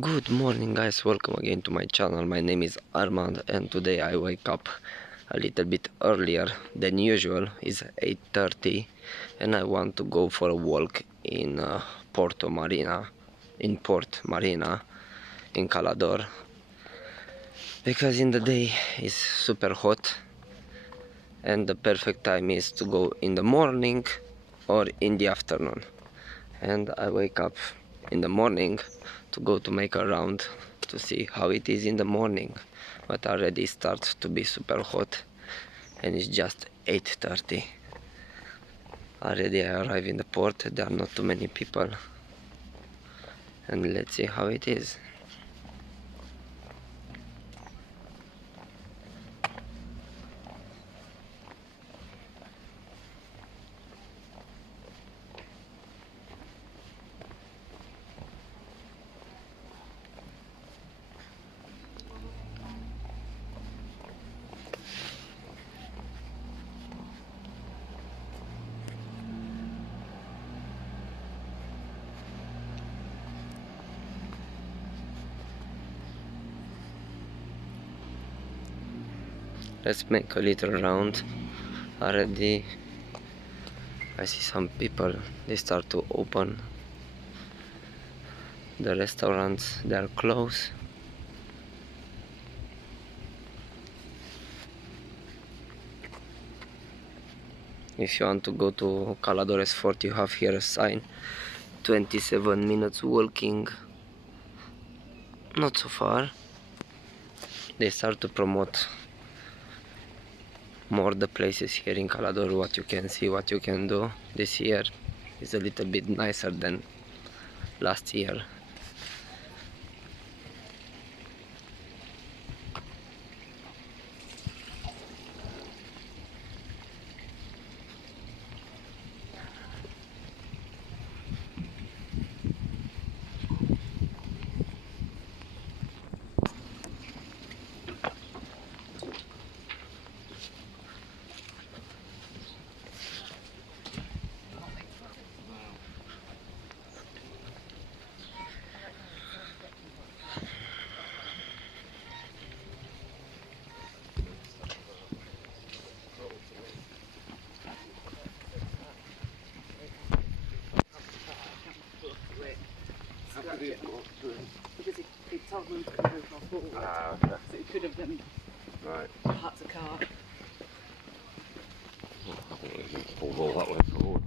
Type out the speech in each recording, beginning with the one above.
Good morning guys, welcome again to my channel. My name is Armand and today I wake up a little bit earlier than usual. It's 8:30 and I want to go for a walk in Porto Marina, in Port Marina in Calador, because in the day it's super hot and the perfect time is to go in the morning or in the afternoon. And I wake up in the morning to go to make a round to see how it is in the morning, but already starts to be super hot and it's just 8:30. Already I arrive in the port, there are not too many people, and let's see how it is. Let's make a little round. Already I see some people, they start to open the restaurants, they are closed. If you want to go to Caladores Fort, you have here a sign, 27 minutes walking, not so far. They start to promote more the places here in Calador, what you can see, what you can do. This year is a little bit nicer than last year. Because it told them to move my forward. Okay. So it could have been Right. parts of car. I think we can pull all that way forward.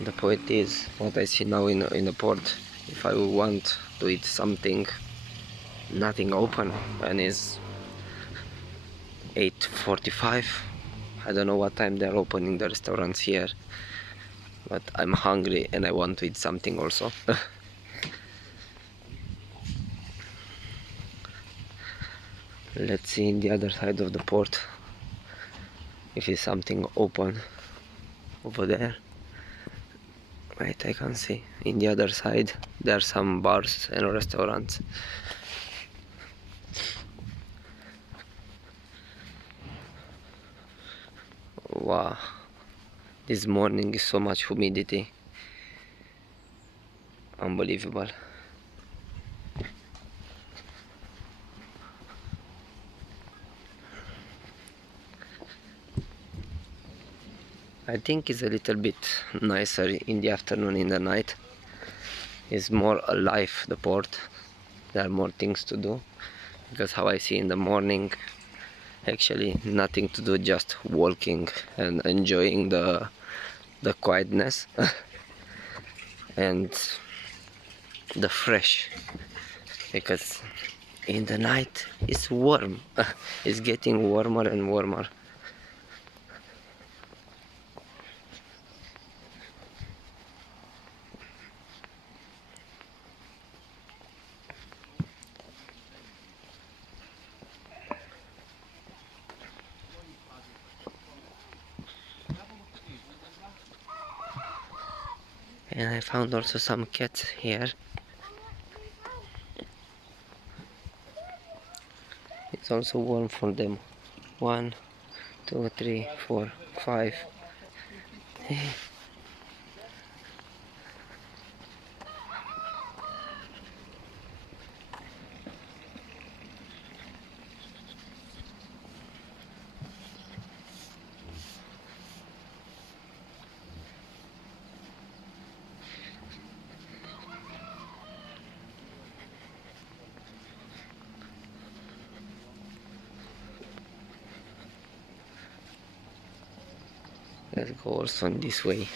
The point is, what I see now in the port, if I want to eat something, nothing open, and it's 8:45. I don't know what time they're opening the restaurants here, but I'm hungry and I want to eat something also. Let's see in the other side of the port if it's something open over there. Right, I can see in the other side there are some bars and restaurants. Wow, this morning is so much humidity, unbelievable. I think it's a little bit nicer in the afternoon, in the night. It's more alive, the port. There are more things to do, because how I see in the morning, actually nothing to do, just walking and enjoying the quietness and the fresh, because in the night it's warm. It's getting warmer and warmer. And I found also some cats here. It's also warm for them. 1, 2, 3, 4, 5. Let's go also on this way.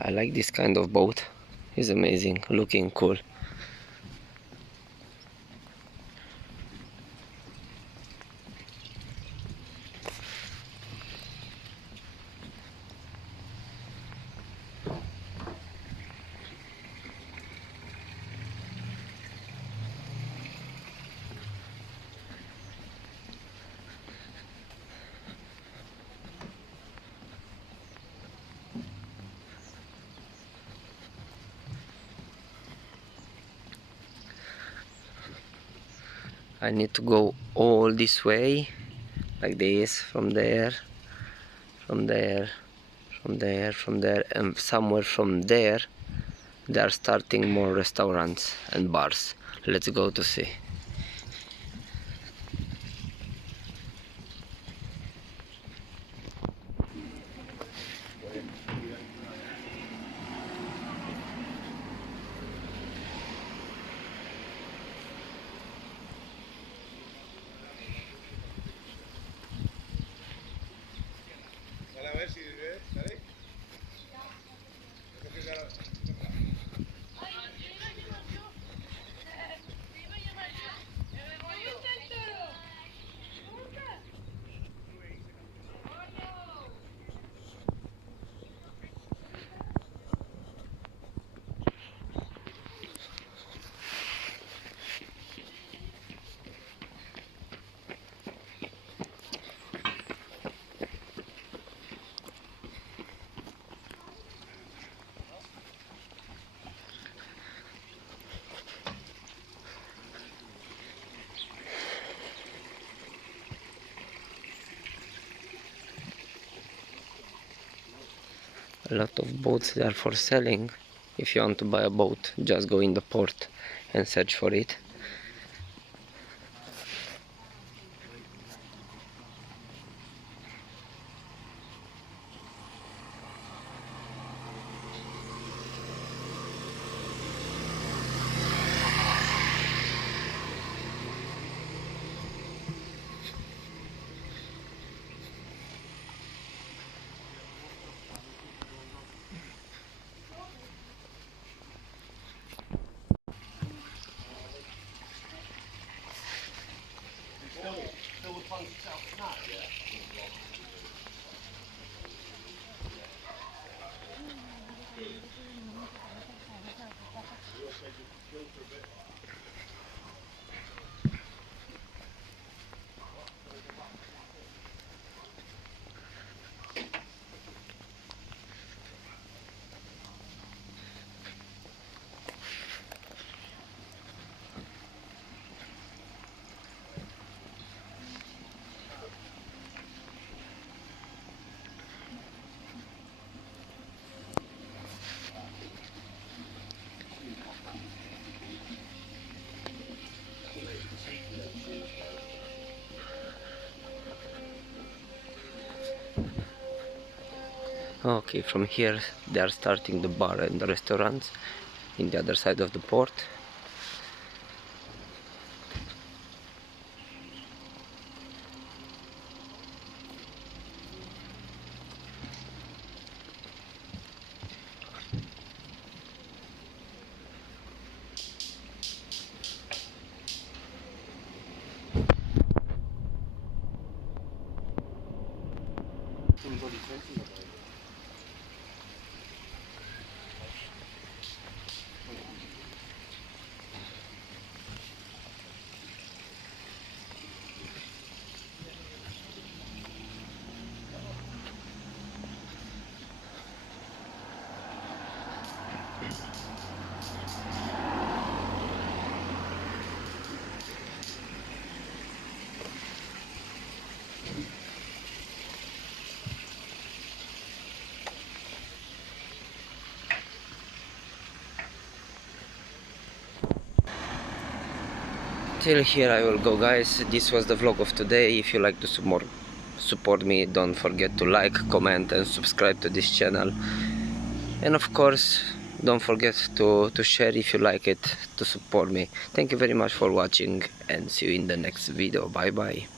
I like this kind of boat. It's amazing, looking cool. I need to go all this way, like this, from there, from there, from there, from there, and somewhere from there they are starting more restaurants and bars. Let's go to see. A lot of boats there for selling. If you want to buy a boat, just go in the port and search for it. Okay, from here they are starting the bar and the restaurants in the other side of the port. until here I will go, guys. This was the vlog of today. If you like to support me, don't forget to like, comment and subscribe to this channel. And of course, don't forget to share if you like it, to support me. Thank you very much for watching and see you in the next video. Bye bye.